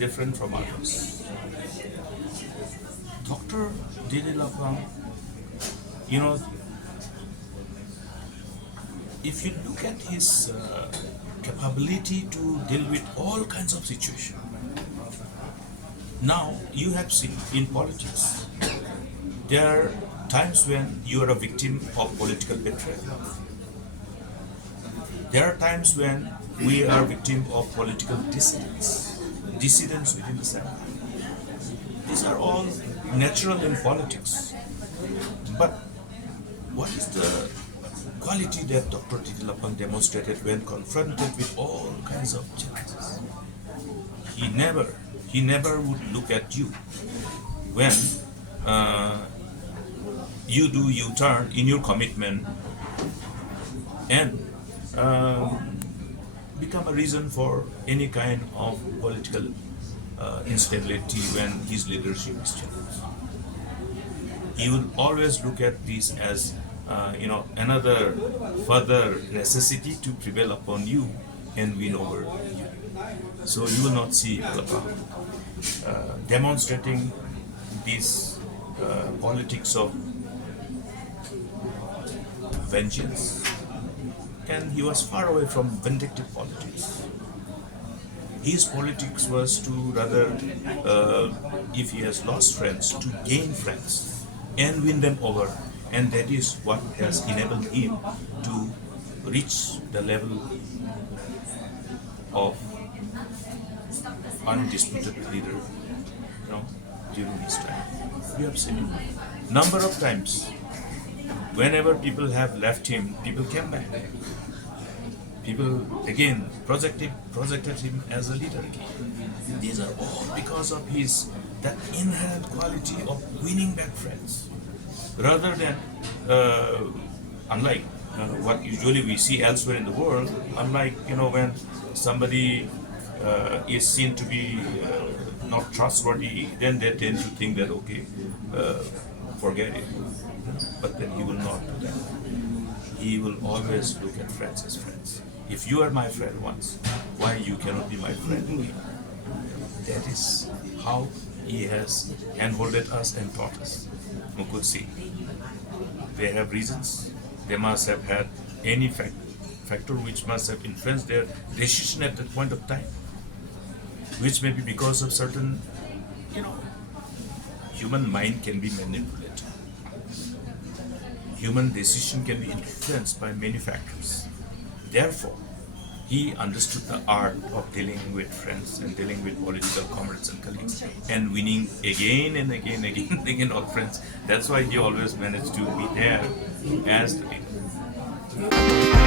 different from others. Dr. Didi Lapang, you know, if you look at his capability to deal with all kinds of situations, now you have seen in politics, there are times when you are a victim of political betrayal. There are times when we are victim of political dissidents within the Samla. These are all natural in politics. But what is the quality that Dr. Didi Lapang demonstrated when confronted with all kinds of challenges? He never would look at you when you do U-turn in your commitment and become a reason for any kind of political instability when his leadership is challenged. He will always look at this as another further necessity to prevail upon you and win over you. So you will not see Lapang demonstrating this politics of vengeance, and he was far away from vindictive politics. His politics was to rather, if he has lost friends, to gain friends and win them over, and that is what has enabled him to reach the level of undisputed leader, during his time. We have seen it number of times. Whenever people have left him, people came back. People again projected him as a leader again. These are all because of that inherent quality of winning back friends, rather than unlike what usually we see elsewhere in the world. Unlike when somebody is seen to be not trustworthy, then they tend to think that forget it. But then he will not do that. He will always look at friends as friends. If you are my friend once, why you cannot be my friend again? That is how he has handholded us and taught us. You could see they have reasons. They must have had any factor which must have influenced their decision at that point of time, which may be because of certain, human mind can be manipulated. Human decision can be influenced by many factors. Therefore, he understood the art of dealing with friends and dealing with political comrades and colleagues and winning again and again all friends. That's why he always managed to be there as the leader.